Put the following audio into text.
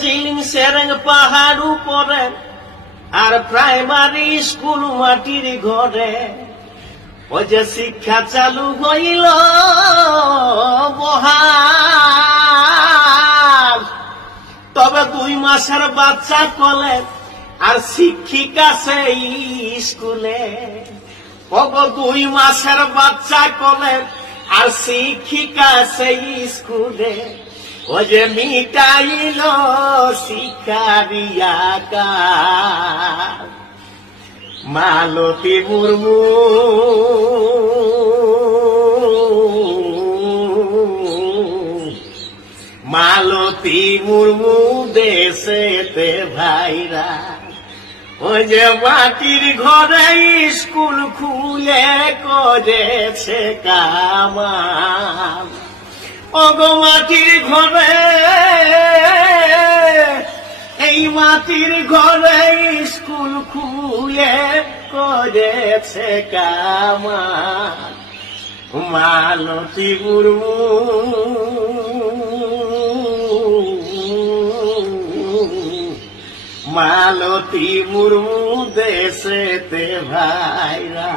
Chilling সেরেং পাহাড় উপরে আর primary school মাটির ঘরে ওই যে শিক্ষা চালু হইল বহাল তবে দুই মাসের বাচ্চা কলেজ আর শিক্ষিকা সেই স্কুলে ওগো দুই মাসের বাচ্চা কলেজ আর শিক্ষিকা সেই স্কুলে ও যে মিটাইল শিকারিয়া কার? মালতী মুর্মু। মালতী মুর্মু দেশেতে ভাইরা। যে মাটির ঘরে স্কুল খুলে করেছে কামাল ওগো মাটির ঘরে, এই মাটির ঘরে স্কুল খুলে করেছে কামাল। মালতী মুর্মু। মালতী মুর্মু দেশেতে ভাইরা।